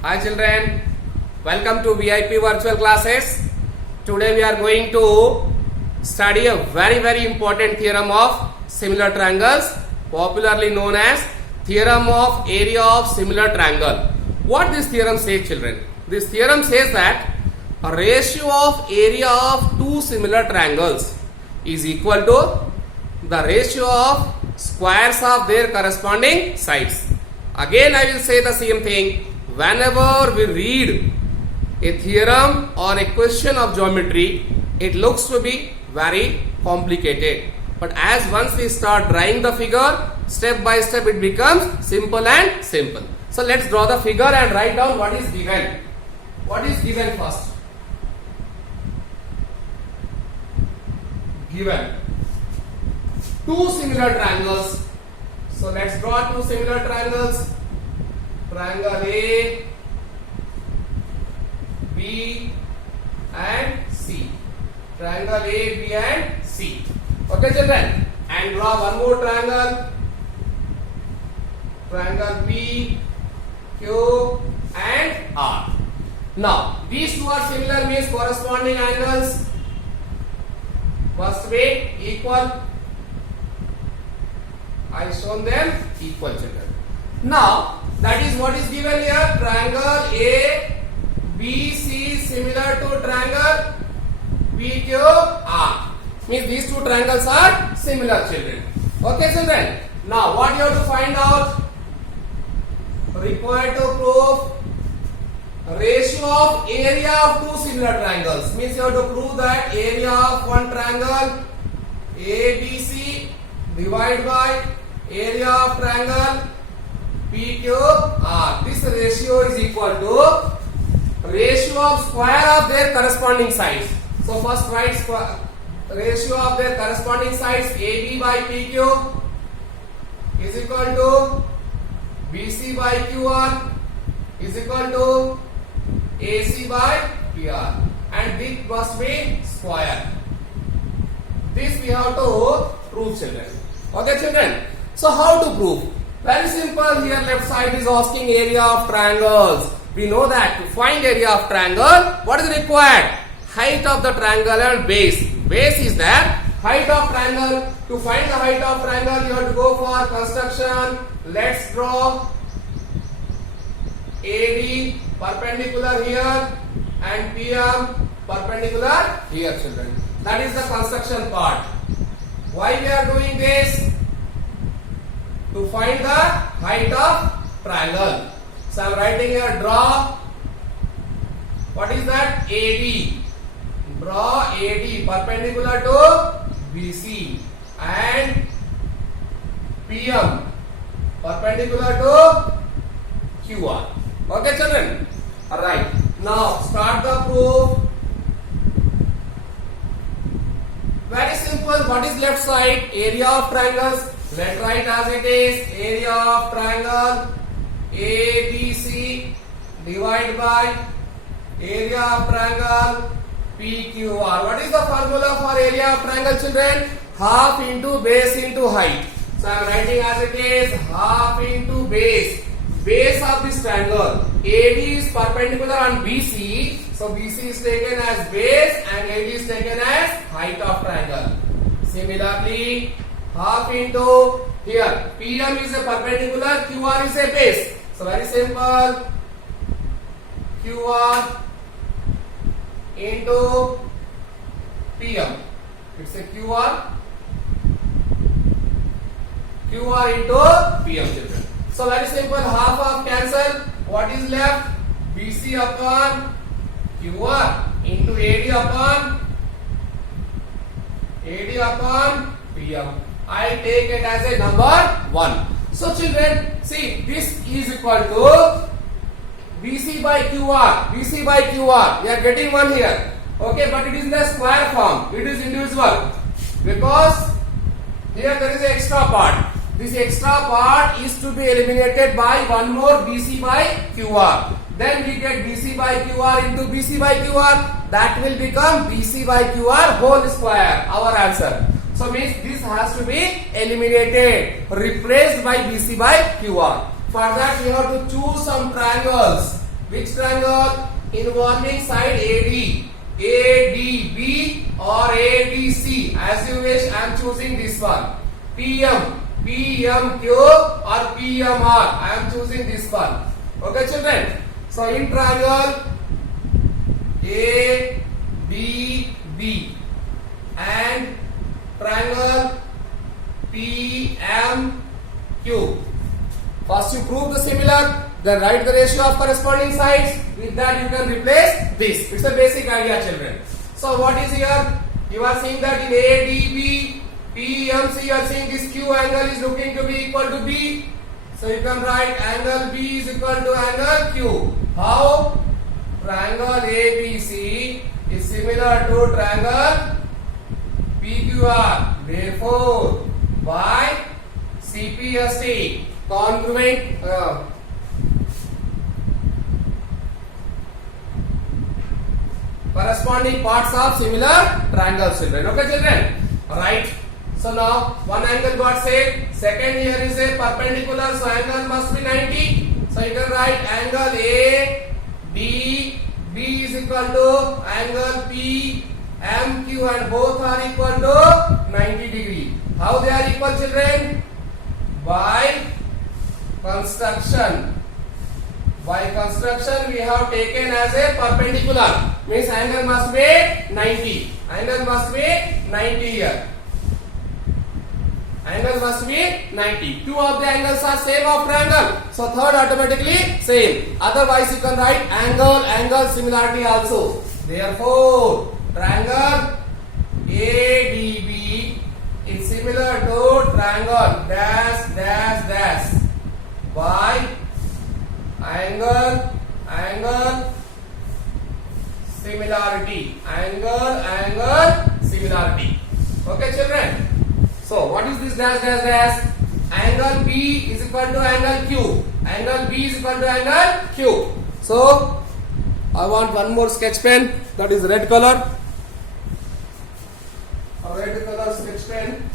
Hi children, welcome to VIP virtual classes. Today we are going to study a very important theorem of similar triangles, popularly known as theorem of area of similar triangle. What this theorem says, children? This theorem says that a ratio of area of two similar triangles is equal to the ratio of squares of their corresponding sides. Again I will say the same thing. Whenever we read a theorem or a question of geometry, it looks to be very complicated. But as once we start drawing the figure, step by step it becomes simple and simple. So let's draw the figure and write down what is given. What is given first? Given two similar triangles. So let's draw two similar triangles. Triangle A, B and C. Triangle A, B and C. Okay children. And draw one more triangle. Triangle P, Q and R. Now these two are similar means corresponding angles must be equal. I shown them equal, children. Now that is what is given here. Triangle A, B, C similar to triangle P, Q, R. Means these two triangles are similar, children. Okay children. Now what you have to find out? Required to prove ratio of area of two similar triangles. Means you have to prove that area of one triangle ABC divided by area of triangle PQR. This ratio is equal to ratio of square of their corresponding sides. So first write ratio of their corresponding sides AB by PQ is equal to BC by QR is equal to AC by PR, and this must be square. This we have to prove, children. Okay children. So how to prove? Very simple. Here left side is asking area of triangles. We know that to find area of triangle, what is required? Height of the triangle and base. Base is that height of triangle. To find the height of triangle, you have to go for construction. Let's draw AD perpendicular here and PM perpendicular here, children. That is the construction part. Why we are doing this? To find the height of triangle. So I am writing here, draw. What is that? AD. Draw AD perpendicular to BC and PM perpendicular to QR. Okay children. Alright. Now start the proof. Very simple. What is left side? Area of triangles. Let's write as it is. Area of triangle ABC divided by area of triangle PQR. What is the formula for area of triangle, children? Half into base into height. So I am writing as it is, half into base. Base of this triangle. AD is perpendicular on BC. So BC is taken as base and AD is taken as height of triangle. Similarly, half into here. PM is a perpendicular, QR is a base. So very simple. QR into PM. It's a QR. QR into PM, children. So very simple. Half of cancel. What is left? BC upon QR into AD upon PM. I take it as a number 1. So children, see, this is equal to BC by QR. BC by QR. We are getting 1 here. Okay, but it is in the square form. It is individual. Because here there is an extra part. This extra part is to be eliminated by one more BC by QR. Then we get BC by QR into BC by QR. That will become BC by QR whole square. Our answer. So means this has to be eliminated, replaced by BC by QR. For that we have to choose some triangles Which triangle? Involving side AD. ADB or ADC. As you wish, I am choosing this one. PM. PMQ or PMR. I am choosing this one. Okay, children. So in triangle ABB and triangle PMQ. First you prove the similar, then write the ratio of corresponding sides. With that you can replace this. It's a basic idea, children. So what is here? You are seeing that in ADB, PMC, you are seeing this Q angle is looking to be equal to B. So you can write angle B is equal to angle Q. How? Triangle ABC is similar to triangle PQR. Therefore, by CPST, congruent corresponding parts of similar triangles, children. Okay, children? Right. So now one angle got saved. Second here is a perpendicular, so angle must be 90. So you can write angle ADB is equal to angle PMQ and both are equal to 90 degree. How they are equal, children? By construction. By construction we have taken as a perpendicular. Means angle must be 90. Angle must be 90 here. Angle must be 90. Two of the angles are same of triangle. So third automatically same. Otherwise you can write angle similarity also. Therefore triangle ADB is similar to triangle dash dash dash by angle similarity. Angle similarity. Okay, children? So what is this dash dash dash? Angle B is equal to angle Q. Angle B is equal to angle Q. So I want one more sketch pen, that is red color. A red color sketch pen.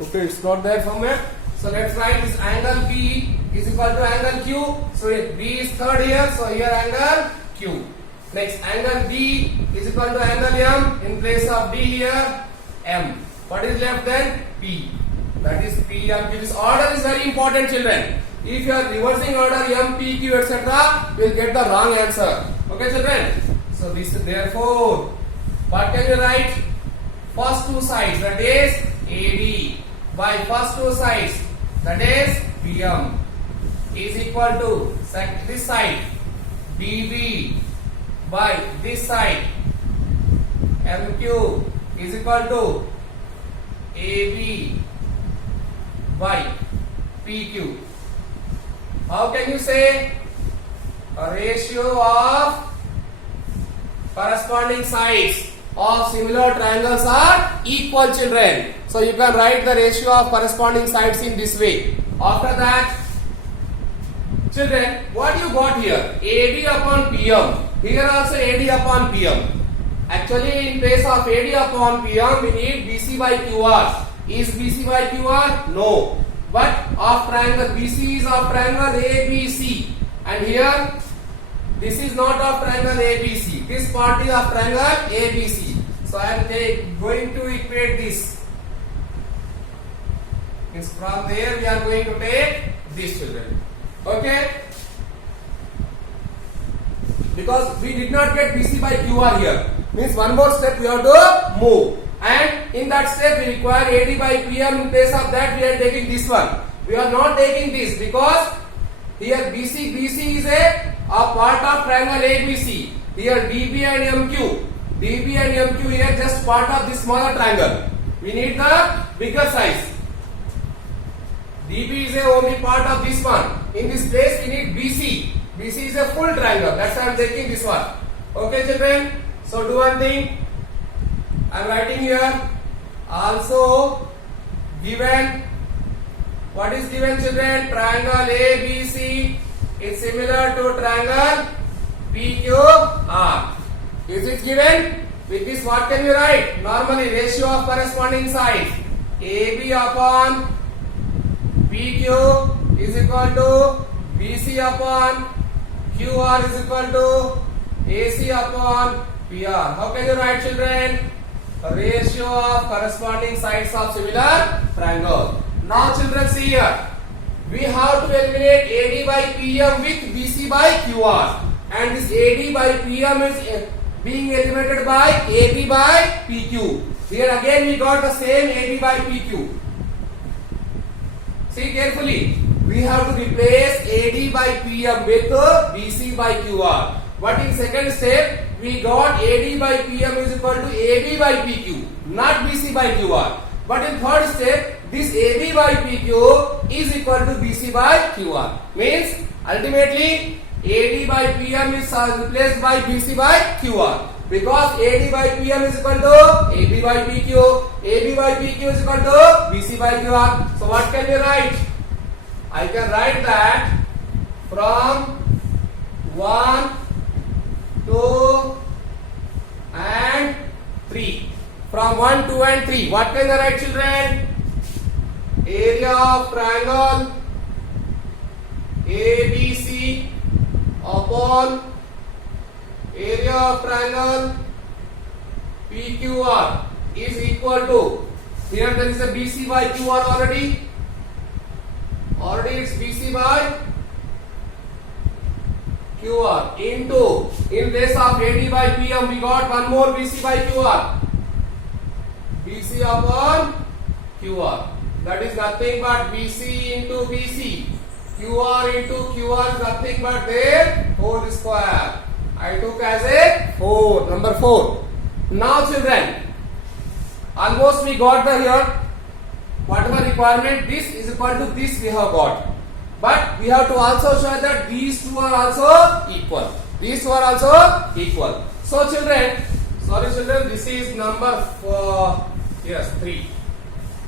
Okay, it's not there somewhere. So let's write this angle B is equal to angle Q. So B is third here. So here angle Q. Next angle D is equal to angle M. In place of D here M. What is left then? P. That is PM. This order is very important, children. If you are reversing order M, P, Q, etc., you will get the wrong answer. Okay, children? So this is therefore, what can you write? First two sides, that is AD. By first two sides, that is PM, is equal to this side DB by this side MQ is equal to AB by PQ. How can you say? A ratio of corresponding sides of similar triangles are equal, children. So you can write the ratio of corresponding sides in this way. After that, children, what you got here? AD upon PM. Here also AD upon PM. Actually, in place of AD upon PM, we need BC by QR. Is BC by QR? No. But of triangle, BC is of triangle ABC. And here, this is not of triangle ABC. This part is of triangle ABC. So I am going to equate this. Means from there we are going to take this, children. Okay? Because we did not get BC by QR here. Means one more step we have to move. And in that step we require AD by PM. In place of that we are taking this one. We are not taking this because here BC is a part of triangle ABC. Here DB and MQ. DB and MQ here just part of this smaller triangle. We need the bigger size. DB is only part of this one. In this place we need BC. BC is a full triangle. That's why I am taking this one. Okay, children? So do one thing. I am writing here. Also given. What is given, children? Triangle ABC is similar to triangle PQR. Is it given? With this what can you write? Normally ratio of corresponding sides AB upon PQ is equal to BC upon QR is equal to AC upon PR. How can you write, children? Ratio of corresponding sides of similar triangle. Now children, see here. We have to eliminate AD by PM with BC by QR. And this AD by PM is being eliminated by AB by PQ. Here again we got the same AD by PQ. See carefully. We have to replace AD by PM with BC by QR. But in second step, we got AD by PM is equal to AB by PQ, not BC by QR. But in third step, this AB by PQ is equal to BC by QR. Means ultimately AD by PM is replaced by BC by QR. Because AD by PM is equal to AB by PQ, AB by PQ is equal to BC by QR. So what can we write? I can write that from 1, 2 and 3. From 1, 2 and 3. What can I write, children? Area of triangle ABC upon area of triangle PQR is equal to, here there is a BC by QR already. Already it's BC by QR into, in place of AD by PM we got one more BC by QR. BC upon QR. That is nothing but BC into BC. QR into QR is nothing but their whole square. I took as a 4, number 4. Now children, almost we got the here. Whatever requirement, this is equal to this we have got. But we have to also show that these two are also equal. These two are also equal. So children, this is number 4. Yes, 3.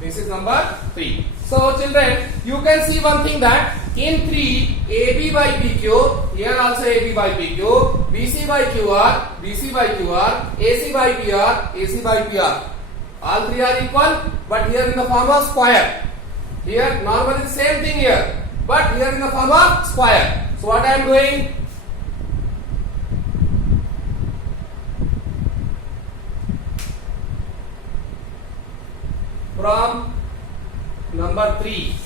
This is number 3. So children, you can see one thing that in 3, AB by PQ, here also AB by PQ, BC by QR, BC by QR, AC by PR, AC by PR. All three are equal, but here in the form of square. Here normally the same thing here, but here in the form of square. So what I am doing? From number 3.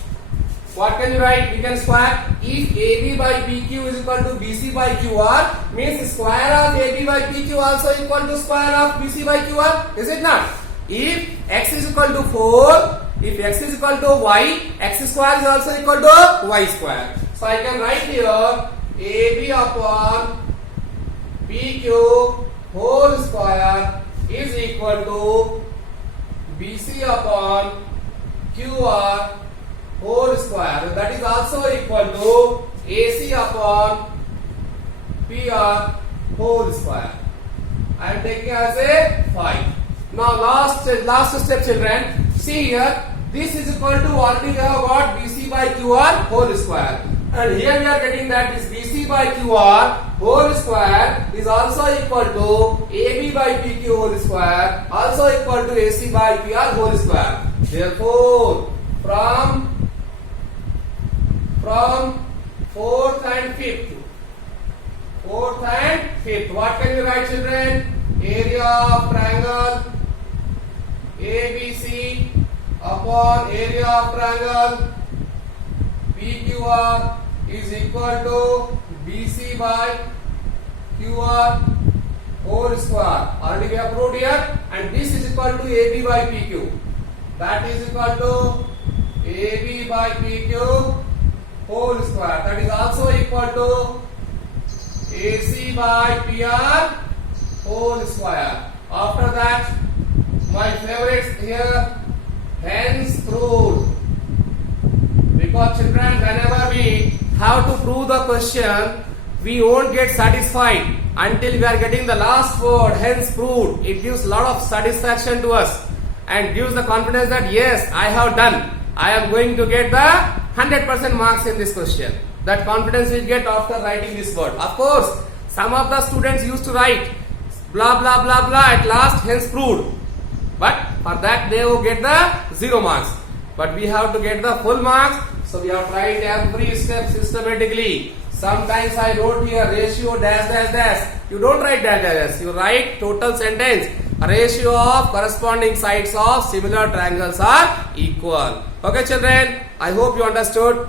What can you write? We can square. If AB by PQ is equal to BC by QR, means square of AB by PQ also equal to square of BC by QR. Is it not? If x is equal to 4, if x is equal to y, x square is also equal to y square. So I can write here AB upon PQ whole square is equal to BC upon QR whole square. That is also equal to AC upon PR whole square. I am taking as a 5. Now last step children. See here, this is equal to already we have got BC by QR whole square. And here we are getting that this BC by QR whole square is also equal to AB by PQ whole square, also equal to AC by PR whole square. Therefore, from 4th and 5th, what can you write, children? Area of triangle ABC upon area of triangle PQR is equal to BC by QR whole square. Already we have proved here, and this is equal to AB by PQ. That is equal to AB by PQ whole square. That is also equal to AC by PR whole square. After that, my favorites here, hence proved. Because children, whenever we have to prove the question, we won't get satisfied until we are getting the last word, hence proved. It gives a lot of satisfaction to us and gives the confidence that yes, I have done. I am going to get the 100% marks in this question. That confidence we get after writing this word. Of course, some of the students used to write blah blah blah blah at last, hence proved. But for that they will get the 0 marks. But we have to get the full marks. So we have tried every step systematically. Sometimes I wrote here ratio dash dash dash. You don't write dash dash dash. You write total sentence. Ratio of corresponding sides of similar triangles are equal. Okay children, I hope you understood.